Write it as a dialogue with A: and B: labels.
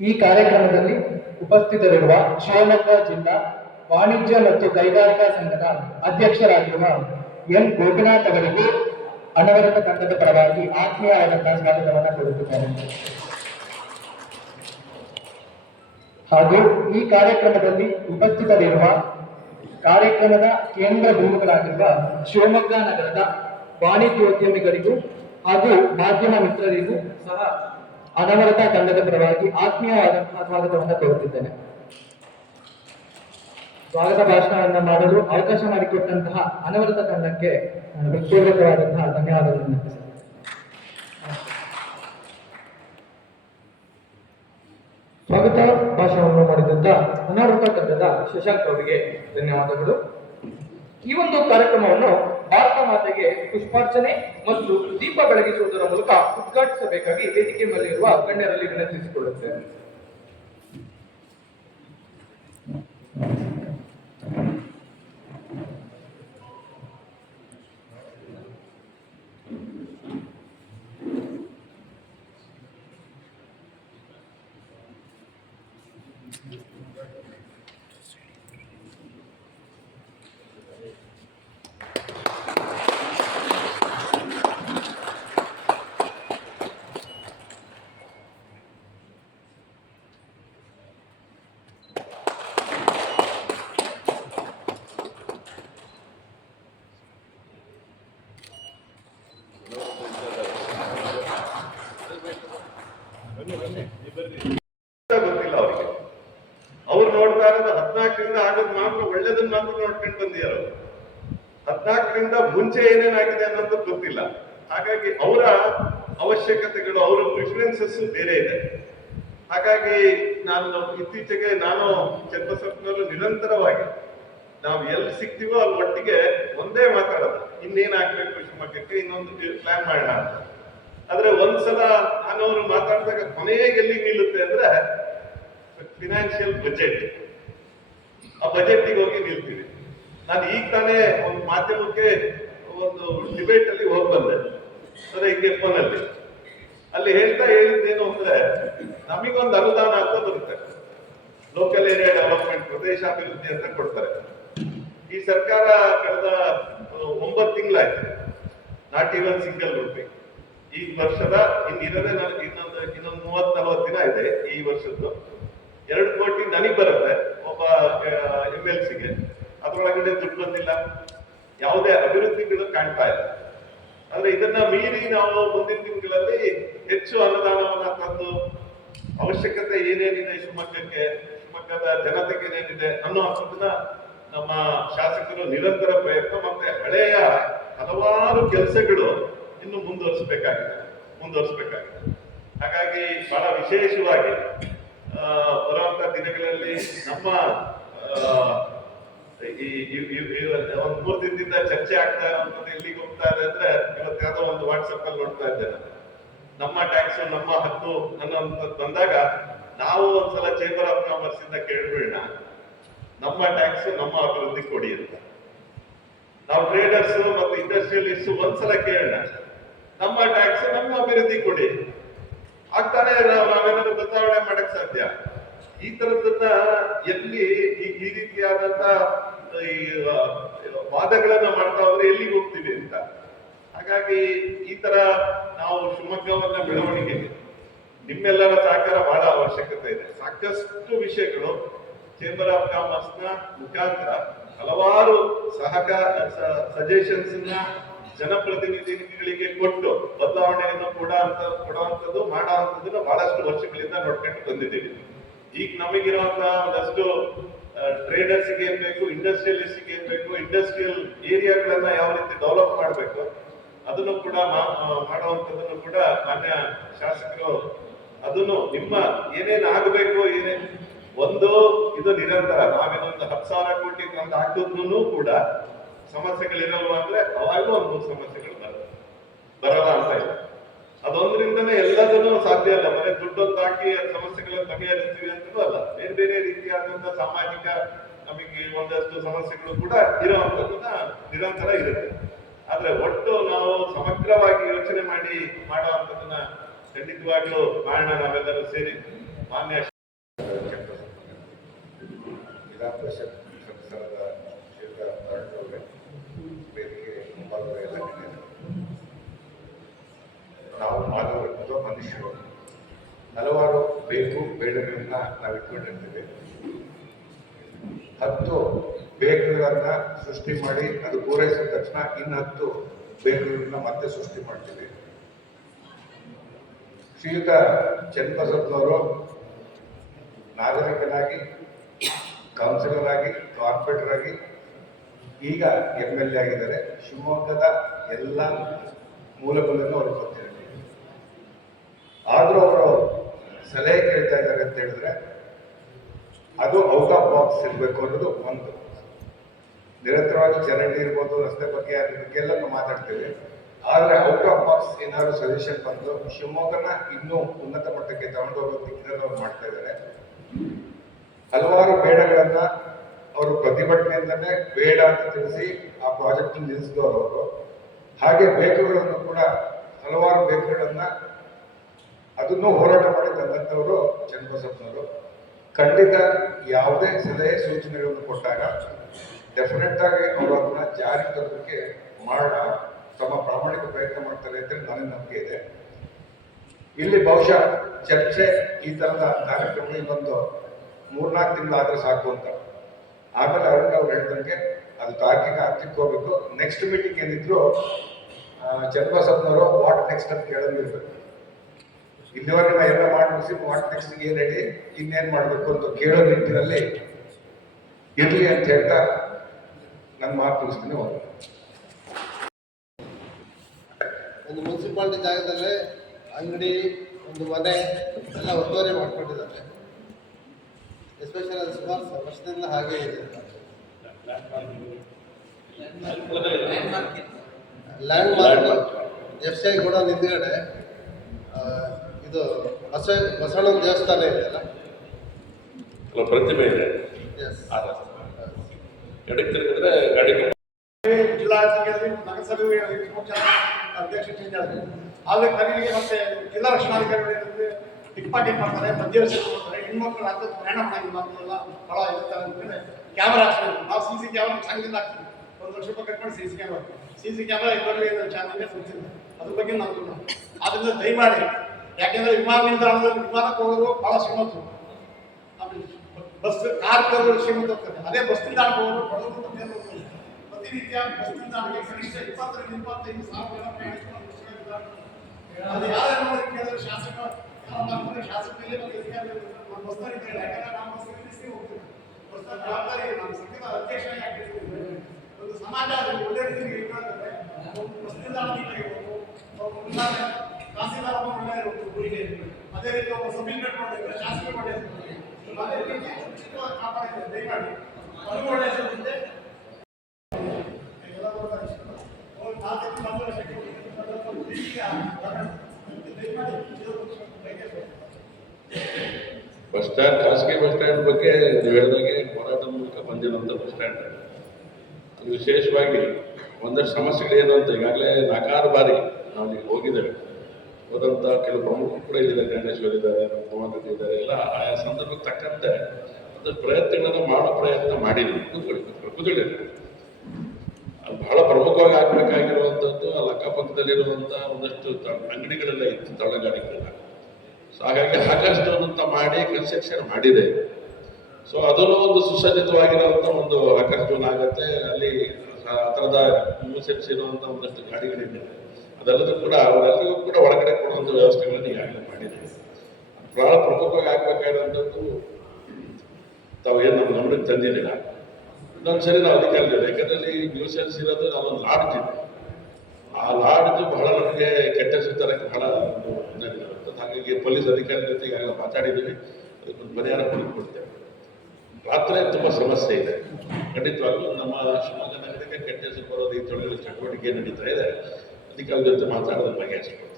A: ಈ ಕಾರ್ಯಕ್ರಮದಲ್ಲಿ ಉಪಸ್ಥಿತರಿರುವ ಶಿವಮೊಗ್ಗ ಜಿಲ್ಲಾ ವಾಣಿಜ್ಯ ಮತ್ತು ಕೈಗಾರಿಕಾ ಸಂಘದ ಅಧ್ಯಕ್ಷರಾಗಿರುವ ಎನ್ ಗೋಪಿನಾಥ್ ಅವರಿಗೆ ಅನವರತ ತಂಡದ ಪರವಾಗಿ ಆತ್ಮೀಯವಾದಂತಹ ಸ್ವಾಗತವನ್ನು ಕೊಡುತ್ತಿದ್ದಾರೆ ಹಾಗೂ ಈ ಕಾರ್ಯಕ್ರಮದಲ್ಲಿ ಉಪಸ್ಥಿತರಿರುವ ಕಾರ್ಯಕ್ರಮದ ಕೇಂದ್ರ ಬಿಂದುಗಳಾಗಿರುವ ಶಿವಮೊಗ್ಗ ನಗರದ ವಾಣಿಜ್ಯೋದ್ಯಮಿಗಳಿಗೂ ಹಾಗೂ ಮಾಧ್ಯಮ ಮಿತ್ರರಿಗೂ ಸಹ ಅನವರತ ತಂಡದ ಪರವಾಗಿ ಆತ್ಮೀಯ ಸ್ವಾಗತವನ್ನು ಕೋರುತ್ತಿದ್ದೇನೆ ಸ್ವಾಗತ ಭಾಷಣವನ್ನು ಮಾಡಲು ಅವಕಾಶ ಮಾಡಿಕೊಟ್ಟಂತಹ ಅನವರತ ತಂಡಕ್ಕೆ ನಾನು ಹೃತ್ಪೂರ್ವಕವಾದಂತಹ ಧನ್ಯವಾದಗಳನ್ನು ಸ್ವಾಗತ ಭಾಷಣವನ್ನು ಮಾಡಿದಂತ ಅನಾರೋಗ್ಯ ತಂಡದ ಶಶಾಂಕ್ ಅವರಿಗೆ ಧನ್ಯವಾದಗಳು. ಈ ಒಂದು ಕಾರ್ಯಕ್ರಮವನ್ನು ಭಾರತ ಮಾತೆಗೆ ಪುಷ್ಪಾರ್ಚನೆ ಮತ್ತು ದೀಪ ಬೆಳಗಿಸುವುದರ ಮೂಲಕ ಉದ್ಘಾಟಿಸಬೇಕಾಗಿ ವೇದಿಕೆ ಇರುವ ಗಣ್ಯರಲ್ಲಿ ವಿನಂತಿಸಿಕೊಳ್ಳುತ್ತೇನೆ
B: ಗೊತ್ತಿಲ್ಲ ಅವರಿಗೆ ಇರೋದು ಹದಿನಾಲ್ಕರಿಂದ ಆಗದ್ ಮಾತ್ರ ಒಳ್ಳೇದನ್ನ ಮಾತ್ರ ನೋಡ್ಕೊಂಡು ಬಂದಿದ್ದಾರೆ ಹದಿನಾಲ್ಕರಿಂದ ಮುಂಚೆ ಏನೇನಾಗಿದೆ ಅನ್ನೋದು ಗೊತ್ತಿಲ್ಲ. ಹಾಗಾಗಿ ಅವರ ಅವಶ್ಯಕತೆಗಳು, ಅವರ ಪ್ರಿಫರೆನ್ಸಸ್ ಬೇರೆ ಇದೆ. ಹಾಗಾಗಿ ನಾನು ಇತ್ತೀಚೆಗೆ ನಾನು ಚನ್ನಬಸಪ್ಪನವರು ನಿರಂತರವಾಗಿ ನಾವು ಎಲ್ಲಿ ಸಿಗ್ತೀವೋ ಅಲ್ಲಿ ಒಟ್ಟಿಗೆ ಒಂದೇ ಮಾತಾಡೋದು. ಇನ್ನೇನಾಗ್ಬೇಕು ಶಿವಮೊಗ್ಗಕ್ಕೆ ಇನ್ನೊಂದು ಪ್ಲಾನ್ ಮಾಡೋಣ ಅಂತ. ಆದ್ರೆ ಒಂದ್ಸಲ ನಾನು ಅವರು ಮಾತಾಡಿದಾಗ ಕೊನೆಗೆ ಎಲ್ಲಿ ನಿಲ್ಲುತ್ತೆ ಅಂದ್ರೆ ಫಿನಾನ್ಷಿಯಲ್ ಬಜೆಟ್ ಆ ಬಜೆಟ್ಗೆ ಹೋಗಿ ನಿಲ್ತೀವಿ. ನಾನು ಈಗ ತಾನೇ ಒಂದು ಮಾಧ್ಯಮಕ್ಕೆ ಒಂದು ಡಿಬೇಟ್ ಅಲ್ಲಿ ಹೋಗಿ ಬಂದೆ. ಅದೇ ಹಿಂಗೆ ಫೋನಲ್ಲಿ ಅಲ್ಲಿ ಹೇಳ್ತಾ ಹೇಳಿದ್ದೇನು ಅಂದ್ರೆ, ನಮಗೊಂದು ಅನುದಾನ ಅಂತ ಬರುತ್ತೆ. ಲೋಕಲ್ ಏರಿಯಾ ಡೆವಲಪ್ಮೆಂಟ್ ಪ್ರದೇಶಾಭಿವೃದ್ಧಿ ಅಂತ ಕೊಡ್ತಾರೆ. ಈ ಸರ್ಕಾರ ಕಳೆದ ಒಂಬತ್ತು ತಿಂಗಳಾಯ್ತು. ನಾಟ್ ಇವನ್ ಸಿಂಗಲ್ ರೂಪಿ ಈ ವರ್ಷದ ಇನ್ನಿರದೆ ನನಗೆ ಇನ್ನೊಂದು ಇನ್ನೊಂದು ಮೂವತ್ ನಲವತ್ತು ದಿನ ಇದೆ ಈ ವರ್ಷದ್ದು. ಎರಡು ಕೋಟಿ ನನಗೆ ಬರುತ್ತೆ. ಎಂ ಎಲ್ ಸಿಗೆ ಅದರೊಳಗಡೆ ದುಡ್ಡು ಬಂದಿಲ್ಲ ಯಾವುದೇ ಅಭಿವೃದ್ಧಿಗಳು ಕಾಣ್ತಾ ಇಲ್ಲ. ಆದ್ರೆ ಇದನ್ನ ಮೀರಿ ನಾವು ಮುಂದಿನ ತಿಂಗಳಲ್ಲಿ ಹೆಚ್ಚು ಅನುದಾನವನ್ನ ತಂದು ಅವಶ್ಯಕತೆ ಏನೇನಿದೆ ಶಿವಮೊಗ್ಗಕ್ಕೆ, ಶಿವಮೊಗ್ಗದ ಜನತೆಗೆ ಏನೇನಿದೆ ಅನ್ನುವಂಥದ್ದನ್ನ ನಮ್ಮ ಶಾಸಕರು ನಿರಂತರ ಪ್ರಯತ್ನ ಮತ್ತೆ ಹಳೆಯ ಹಲವಾರು ಕೆಲಸಗಳು ಇನ್ನು ಮುಂದುವರಿಸಬೇಕಾಗಿದೆ. ಮುಂದುವರಿಸಬೇಕಾಗಿದೆ. ಹಾಗಾಗಿ ಬಹಳ ವಿಶೇಷವಾಗಿ ಬರುವಂತ ದಿನಗಳಲ್ಲಿ ನಮ್ಮ ಈ ಒಂದು ಮೂರು ದಿನದಿಂದ ಚರ್ಚೆ ಆಗ್ತಾ ಇರುವಂತದ್ದು ಎಲ್ಲಿಗೆ ಹೋಗ್ತಾ ಇದೆ ಅಂದ್ರೆ ಇವತ್ತು ಯಾವ್ದೋ ಒಂದು ವಾಟ್ಸಪ್ ಅಲ್ಲಿ ನೋಡ್ತಾ ಇದ್ದೆ ನಮ್ಮ ಟ್ಯಾಕ್ಸ್ ನಮ್ಮ ಹಕ್ಕು ಅನ್ನೋಂಥದ್ದು ಬಂದಾಗ ನಾವು ಒಂದ್ಸಲ ಚೇಂಬರ್ ಆಫ್ ಕಾಮರ್ಸ್ ಇಂದ ಕೇಳ್ಬಿಡೋಣ. ನಮ್ಮ ಟ್ಯಾಕ್ಸ್ ನಮ್ಮ ಅಭಿವೃದ್ಧಿ ಕೊಡಿ ಅಂತ. ನಾವು ಟ್ರೇಡರ್ಸ್ ಮತ್ತು ಇಂಡಸ್ಟ್ರಿಯಲಿಸ್ಟ್ ಒಂದ್ಸಲ ಕೇಳೋಣ. ನಮ್ಮ ಟ್ಯಾಕ್ಸ್ ನಮ್ಮ ಅಭಿವೃದ್ಧಿ ಕೊಡಿ. ಆಗ್ತಾನೆ ನಾವು ನಾವೇನಾದ್ರು ಬದಲಾವಣೆ ಮಾಡಕ್ ಸಾಧ್ಯ? ಈ ತರದನ್ನ ಎಲ್ಲಿ ಈ ರೀತಿಯಾದಂತ ವಾದಗಳನ್ನ ಮಾಡ್ತಾ ಹೋದ್ರೆ ಎಲ್ಲಿಗೆ ಹೋಗ್ತೀವಿ ಅಂತ? ಹಾಗಾಗಿ ಈ ತರ ನಾವು ಶಿವಮೊಗ್ಗವನ್ನ ಬೆಳವಣಿಗೆ, ನಿಮ್ಮೆಲ್ಲರ ಸಹಕಾರ ಬಹಳ ಅವಶ್ಯಕತೆ ಇದೆ. ಸಾಕಷ್ಟು ವಿಷಯಗಳು, ಚೇಂಬರ್ ಆಫ್ ಕಾಮರ್ಸ್ನ ಮುಖಾಂತರ ಹಲವಾರು ಸಹಕಾರ ಸಜೆಷನ್ಸ್ ಜನಪ್ರತಿನಿಧಿಗಳಿಗೆ ಕೊಟ್ಟು ಬದಲಾವಣೆಯನ್ನು ಕೂಡ ಅಂತ ಕೊಡುವಂಥದ್ದು ಮಾಡುವಂಥದ್ದನ್ನ ಬಹಳಷ್ಟು ವರ್ಷಗಳಿಂದ ನೋಡ್ಕೊಂಡು ಬಂದಿದ್ದೀವಿ. ಈಗ ನಮಗಿರುವಂತಹ ಒಂದಷ್ಟು ಟ್ರೇಡರ್ಸ್ಗೆ ಏನ್ ಬೇಕು ಇಂಡಸ್ಟ್ರಿಯಲಿಸ್ಟ್ಗೆ ಏನ್ ಬೇಕು ಇಂಡಸ್ಟ್ರಿಯಲ್ ಏರಿಯಾಗಳನ್ನ ಯಾವ ರೀತಿ ಡೆವಲಪ್ ಮಾಡಬೇಕು, ಅದನ್ನು ಕೂಡ ಮಾಡುವಂಥದ್ದನ್ನು ಕೂಡ ಮಾನ್ಯ ಶಾಸಕರು, ಅದನ್ನು ನಿಮ್ಮ ಏನೇನು ಆಗಬೇಕು, ಏನೇನ್, ಒಂದು ಇದು ನಿರಂತರ. ನಾವೇನೊಂದು ಹತ್ತು ಸಾವಿರ ಕೋಟಿ ಅಂತ ಕೂಡ ಸಮಸ್ಯೆಗಳಿರಲ್ವಾ ಅಂದ್ರೆ ಅವಾಗಲೂ ಒಂದು ಸಮಸ್ಯೆಗಳು ಬರಲ್ಲ. ಬರಲ್ಲ ಅಂತ ಇಲ್ಲ. ಅದೊಂದರಿಂದನೇ ಎಲ್ಲದನ್ನೂ ಸಾಧ್ಯ ಅಲ್ಲ. ಮನೆ ದುಡ್ಡೊಂದು ಹಾಕಿ ಸಮಸ್ಯೆಗಳನ್ನು ಬಗೆಹರಿಸ್ತೀವಿ ಅಂತಲೂ ಅಲ್ಲ. ಬೇರೆ ಬೇರೆ ರೀತಿಯಾದಂತಹ ಸಾಮಾಜಿಕ ನಮಗೆ ಒಂದಷ್ಟು ಸಮಸ್ಯೆಗಳು ಕೂಡ ಇರುವಂತದ್ದನ್ನ ನಿರಂತರ ಇರುತ್ತೆ. ಆದ್ರೆ ಒಟ್ಟು ನಾವು ಸಮಗ್ರವಾಗಿ ಯೋಚನೆ ಮಾಡಿ ಮಾಡುವಂತದನ್ನ ಖಂಡಿತವಾಗ್ಲೂ ಕಾರಣ ನಾವೆಲ್ಲರೂ ಸೇರಿ ಮಾನ್ಯ
C: ವಿಧಾನ ಪರಿಷತ್ ಸಂಸದರ ಶ್ರೀಯುತ ಅರುಣ್ ಅವರೇ ವೇದಿಕೆ ಮುಂಭಾಗದ ಎಲ್ಲ ಗಣ್ಯರು. ನಾವು ಮಾನವ ಮನುಷ್ಯರು ಹಲವಾರು ಬೇಕು ಬೇಡಗಳನ್ನ ನಾವು ಇಟ್ಕೊಂಡಿರ್ತೇವೆ. ಹತ್ತು ಬೇಕುಗಳನ್ನ ಸೃಷ್ಟಿ ಮಾಡಿ ಅದು ಪೂರೈಸಿದ ತಕ್ಷಣ ಇನ್ನು ಹತ್ತು ಬೇಕುಗಳನ್ನ ಮತ್ತೆ ಸೃಷ್ಟಿ ಮಾಡ್ತೀವಿ. ಶ್ರೀಯುತ ಚನ್ನಬಸಪ್ಪನವರು ನಾಗರಿಕನಾಗಿ ಕೌನ್ಸಿಲರ್ ಆಗಿ ಕಾರ್ಪೊರೇಟರ್ ಆಗಿ, ಈಗ ಎಂ ಎಲ್ ಎ ಆಗಿದ್ದಾರೆ. ಶಿವಮೊಗ್ಗದ ಎಲ್ಲ ಮೂಲಗಳನ್ನು ಅವರು ಆದರೂ ಅವರು ಸಲಹೆ ಕೇಳ್ತಾ ಇದ್ದಾರೆ ಅಂತ ಹೇಳಿದ್ರೆ, ಅದು ಔಟ್ ಆಫ್ ಬಾಕ್ಸ್ ಇರಬೇಕು ಅನ್ನೋದು ಒಂದು. ನಿರಂತರವಾಗಿ ಚರಂಡಿ ಇರ್ಬೋದು, ರಸ್ತೆ ಬಗ್ಗೆ ಅದ್ರ ಬಗ್ಗೆ ಎಲ್ಲ ಮಾತಾಡ್ತೀವಿ. ಆದರೆ ಔಟ್ ಆಫ್ ಬಾಕ್ಸ್ ಏನಾದ್ರು ಸಜೆಷನ್ ಬಂದು ಶಿವಮೊಗ್ಗನ ಇನ್ನೂ ಉನ್ನತ ಮಟ್ಟಕ್ಕೆ ತಗೊಂಡೋಗೋ ದಿಕ್ಕಿನಲ್ಲಿ ಅವ್ರು ಮಾಡ್ತಾ ಇದ್ದಾರೆ. ಹಲವಾರು ಬೇಡಗಳನ್ನ ಅವರು ಪ್ರತಿಭಟನೆಯಿಂದಲೇ ಬೇಡ ಅಂತ ತಿಳಿಸಿ ಆ ಪ್ರಾಜೆಕ್ಟ್ ನಿಲ್ಲಿಸಿದವರು ಅವರು. ಹಾಗೆ ಬೇಕುಗಳನ್ನು ಕೂಡ ಹಲವಾರು ಬೇಕುಗಳನ್ನ ಅದನ್ನು ಹೋರಾಟ ಮಾಡಿ ತಂದಂಥವರು ಚನ್ನಬಸಪ್ಪನವರು ಖಂಡಿತ ಯಾವುದೇ ಸಲಹೆ ಸೂಚನೆಗಳನ್ನು ಕೊಟ್ಟಾಗ ಡೆಫಿನೆಟ್ ಆಗಿ ಅವರು ಅದನ್ನ ಜಾರಿ ತರೋದಕ್ಕೆ ಮಾಡೋಣ ತಮ್ಮ ಪ್ರಾಮಾಣಿಕ ಪ್ರಯತ್ನ ಮಾಡ್ತಾರೆ ಅಂತ ನನಗೆ ನಂಬಿಕೆ ಇದೆ. ಇಲ್ಲಿ ಬಹುಶಃ ಚರ್ಚೆ ಈ ತರದ ಕಾರ್ಯಕ್ರಮ ಬಂದು ಮೂರ್ನಾಲ್ಕು ತಿಂಗಳಾದ್ರೆ ಸಾಕು ಅಂತ. ಆಮೇಲೆ ಅರುಣ್ ಅವ್ರು ಹೇಳ್ದಂಗೆ ಅದು ತಾರ್ಕಿಕ ಆರ್ಥಿಕ ಹೋಗ್ಬೇಕು. ನೆಕ್ಸ್ಟ್ ಮೀಟಿಂಗ್ ಏನಿದ್ರು ಚನ್ನಬಸಪ್ಪನವರು ವಾಟ್ ನೆಕ್ಸ್ಟ್ ಅಂತ ಕೇಳೋದಿರ್ಬೇಕು ಇಲ್ಲಿವರೆಗೆ ಎಲ್ಲ ಮಾಡಿ ಮುಗಿಸಿ ವಾಟ್ ನೆಕ್ಸ್ಟ್ ಏನ್ ರೆಡಿ ಇನ್ನೇನ್ ಮಾಡ್ಬೇಕು ಅಂತ ಕೇಳೋ ನಿಟ್ಟಿನಲ್ಲಿ ಇರ್ಲಿ ಅಂತ ಹೇಳ್ತಾ ನನ್ನ ಮಾತು ಮುಗಿಸ್ತೀನಿ ಹೋಗ್ತೀನಿ
D: ಒಂದು ಮುನ್ಸಿಪಾಲ್ಟಿ ಜಾಗದಲ್ಲೇ ಅಂಗಡಿ ಒಂದು ಮನೆ ಎಲ್ಲ ಒತ್ತುವರಿ ಮಾಡ್ಕೊಂಡಿದ್ದಾರೆ. ಎಸ್ಪೆಷಲ್ ಅದು ಸುಮಾರು ವರ್ಷದಿಂದ ಹಾಗೆ ಇದೆ. Landmark F C I ಕೂಡ ಆ, ಇದು ಬಸ ಬಸವಣ್ಣನ ದೇವಸ್ಥಾನ ಇದೆಯಲ್ಲ?
E: ಅಲ್ಲ ಪ್ರತಿಮೆ ಇದೆ.
D: ಎಸ್
E: ಆ ರಸ್ತೆ. ಎಡಕ್ಕೆ ತಿರುಗಿದ್ರೆ ಗಾಡಿ
F: ಜಿಲ್ಲಾಧಿಕಾರಿ ನಗರಸಭೆ ಅಧ್ಯಕ್ಷ ಚೇಂಜ್ ಆದ್ರೆ ಆದ್ರೆ ಕನಿಗೆ ಮತ್ತೆ ಜಿಲ್ಲಾ ರಕ್ಷಣಾಧಿಕಾರಿಗಳು ಏನಂದ್ರೆ ಟಿಕ್ಪಾಟಿ ಮಾಡ್ತಾರೆ ಮಧ್ಯವರ್ತಿ ಮಾಡ್ತಾರೆ ಹೆಣ್ಮಕ್ಳು ರಾತ್ರಿ ಪ್ರಯಾಣ ಮಾಡಿ ಅಂತೆಲ್ಲ ಭಾಳ ಇರ್ತಾರೆ ಅಂತೇಳಿ ಕ್ಯಾಮರಾ ಹಾಕ್ಸ್ಬೇಕು ನಾವು ಸಿ ಸಿ ಕ್ಯಾಮ್ರಾ ಸಂಘದಿಂದ ಹಾಕ್ತೀವಿ. ಒಂದು ಲಕ್ಷ ರೂಪಾಯಿ ಕಟ್ಕೊಂಡು C C camera C C camera ಇದರಲ್ಲಿ ಚಾನಲ್ಗೆ ಸೂಚಿಸಿದೆ ಅದ್ರ ಬಗ್ಗೆ ನಾವು ಅದರಿಂದ ದಯಮಾಡಿ ಯಾಕೆಂದ್ರೆ ವಿಮಾನ ನಿಲ್ದಾಣದಲ್ಲಿ ವಿಮಾನಕ್ಕೆ ಹೋಗೋದು ಭಾಳ ಶ್ರೀಮಂತರು ಆಮೇಲೆ ಬಸ್ ಕಾರ್ ಬರೋರು ಶ್ರೀಮಂತ ಹೋಗ್ತಾರೆ ಅದೇ ಬಸ್ ನಿಲ್ದಾಣಕ್ಕೆ ಹೋಗೋರು ಬಡವರು ಮಧ್ಯೆ ಹೋಗ್ತಾರೆ ಪ್ರತಿನಿತ್ಯ ಬಸ್ ನಿಲ್ದಾಣಕ್ಕೆ ಕನಿಷ್ಠ ಇಪ್ಪತ್ತರಿಂದ ಇಪ್ಪತ್ತೈದು ಸಾವಿರ ಜನ ಪ್ರಯಾಣಿಸ್ಕೊಂಡು ಬಸ್ ನಿಲ್ದಾಣ. ಅದು ಯಾರು ನೋಡಿ ಕೇಳಿದ್ರೆ ಶಾಸಕ ಯಾರು ಮಾಡ್ತಾರೆ ಶಾಸಕರಿಗೆ ಮತ್ತು ಅಧಿಕಾರಿಗಳು ನಮ್ಮ ಬಸ್ ಇದ್ದಾರೆ ಯಾಕಂದ್ರೆ ನಾವು ಬಸ್ ನಿಲ್ಲಿಸಿ ಹೋಗ್ತೀವಿ ಬಸ್ ಜವಾಬ್ದಾರಿ ನಮ್ಮ ಸಂಘದ ಅಧ್ಯಕ್ಷನಾಗಿ ಆಗಿರ್ತೀವಿ ಒಂದು ಸಮಾಜ ಅದು ಒಳ್ಳೆ ರೀತಿಗೆ ಇಟ್ಕೊಂಡ್ರೆ ಒಂದು ಬಸ್ ನಿಲ್ದಾಣ ನೀಟಾಗಿರ್ಬೇಕು ಒಬ್ಬ ಮುನ್ನಾಗ ಅದೇ ರೀತಿ ಒಬ್ಬ ಅದೇ ರೀತಿ ಉಚಿತವಾಗಿ ಅದು ಒಳ್ಳೆ ಹೆಸರಿದೆ ಎಲ್ಲ ಬರ್ತಾರೆ ಅವ್ರು ನಾಲ್ಕು ಮಂದಿ ವರ್ಷಕ್ಕೆ ಈಗ ದಯಮಾಡಿ ಇದು ಬೈಕ್
E: ಬಸ್ ಸ್ಟ್ಯಾಂಡ್ ಖಾಸಗಿ ಬಸ್ ಸ್ಟ್ಯಾಂಡ್ ಬಗ್ಗೆ ನೀವು ಹೇಳಿದಾಗೆ ಹೋರಾಟದ ಮೂಲಕ ಬಂದಿರುವಂಥ ಬಸ್ ಸ್ಟ್ಯಾಂಡ್ ಅದು. ವಿಶೇಷವಾಗಿ ಒಂದಷ್ಟು ಸಮಸ್ಯೆಗಳು ಏನು ಅಂತ ಈಗಾಗಲೇ ನಾಲ್ಕಾರು ಬಾರಿ ನಾವು ಹೋಗಿದ್ದೇವೆ. ಹೋದಂಥ ಕೆಲವು ಪ್ರಮುಖರು ಕೂಡ ಇಲ್ಲಿದ್ದಾರೆ ಗಣೇಶ್ವರ ಇದ್ದಾರೆ ಕುಮಾರಗತಿ ಇದ್ದಾರೆ. ಎಲ್ಲ ಆಯಾ ಸಂದರ್ಭಕ್ಕೆ ತಕ್ಕಂತೆ ಒಂದು ಪ್ರಯತ್ನಗಳನ್ನು ಮಾಡೋ ಪ್ರಯತ್ನ ಮಾಡಿದ್ರು. ಕೂತ್ಕೊಳ್ಳಿ ಕೂತ್ಕೊಳ್ಳಿ ಬಹಳ ಪ್ರಮುಖವಾಗಿ ಆಗ್ಬೇಕಾಗಿರುವಂಥದ್ದು, ಅಲ್ಲಿ ಅಕ್ಕಪಕ್ಕದಲ್ಲಿರುವಂಥ ಒಂದಷ್ಟು ಅಂಗಡಿಗಳೆಲ್ಲ ಇತ್ತು ತಳ್ಳಗಾಡಿಗಳೆಲ್ಲ ಸೊ ಹಾಗಾಗಿ ಆಕಾಶದವನ್ನಂತ ಮಾಡಿ ಕನ್ಸ್ಟ್ರಕ್ಷನ್ ಮಾಡಿದೆ. ಸೊ ಅದನ್ನು ಒಂದು ಸುಸಜ್ಜಿತವಾಗಿರುವಂಥ ಒಂದು ಆಕಾಶವನ್ನ ಆಗುತ್ತೆ ಅಲ್ಲಿ ಆ ಥರದ ಇರುವಂಥ ಒಂದಷ್ಟು ಗಾಡಿಗಳಿದೆ. ಅದೆಲ್ಲದೂ ಕೂಡ ಅವರೆಲ್ಲರಿಗೂ ಕೂಡ ಒಳಗಡೆ ಕೊಡುವಂಥ ವ್ಯವಸ್ಥೆಗಳನ್ನು ಈಗಾಗಲೇ ಮಾಡಿದ್ದೀವಿ ಬಹಳ ಪ್ರಮುಖವಾಗಿ ಆಗಬೇಕಾದಂಥದ್ದು ತಾವು ಏನು ನಮ್ಮ ಗಮನಕ್ಕೆ ತಂದಿದ್ದೀರ ಇನ್ನೊಂದ್ಸರಿ ನಾವು ಅಧಿಕಾರಿಗಳು, ಯಾಕಂದ್ರೆ ಅಲ್ಲಿ ನ್ಯೂಸೆನ್ಸ್ ಇರೋದು ನಾವೊಂದು ಲಾಡ್ಜ್ ಇದೆ ಆ ಲಾಡ್ಜ್ ಬಹಳ ನಮಗೆ ಕೆಟ್ಟ ಸುತ್ತಾರಕ್ಕೆ ತರಕ್ಕೆ ಬಹಳ ಒಂದು. ಹಾಗಾಗಿ ಪೊಲೀಸ್ ಅಧಿಕಾರಿ ಜೊತೆ ಈಗಾಗಲೇ ಮಾತಾಡಿದ್ದೀವಿ. ಅದಕ್ಕೊಂದು ಪರಿಹಾರ ಕೊಡ್ತೇವೆ. ರಾತ್ರಿ ತುಂಬ ಸಮಸ್ಯೆ ಇದೆ. ಖಂಡಿತವಾಗ್ಲೂ ನಮ್ಮ ಶಿವಮೊಗ್ಗ ನಗರಕ್ಕೆ ಕೆಟ್ಟ ಹೆಸರು ಬರೋದು ಈ ತೊಳೆಗಳ ಚಟುವಟಿಕೆ ನಡೀತಾ ಇದೆ. ಅಧಿಕಾರಿ ಜೊತೆ ಮಾತಾಡೋದ್ರ ಬಗೆಹರಿಸ್ಕೊಡ್ತೀವಿ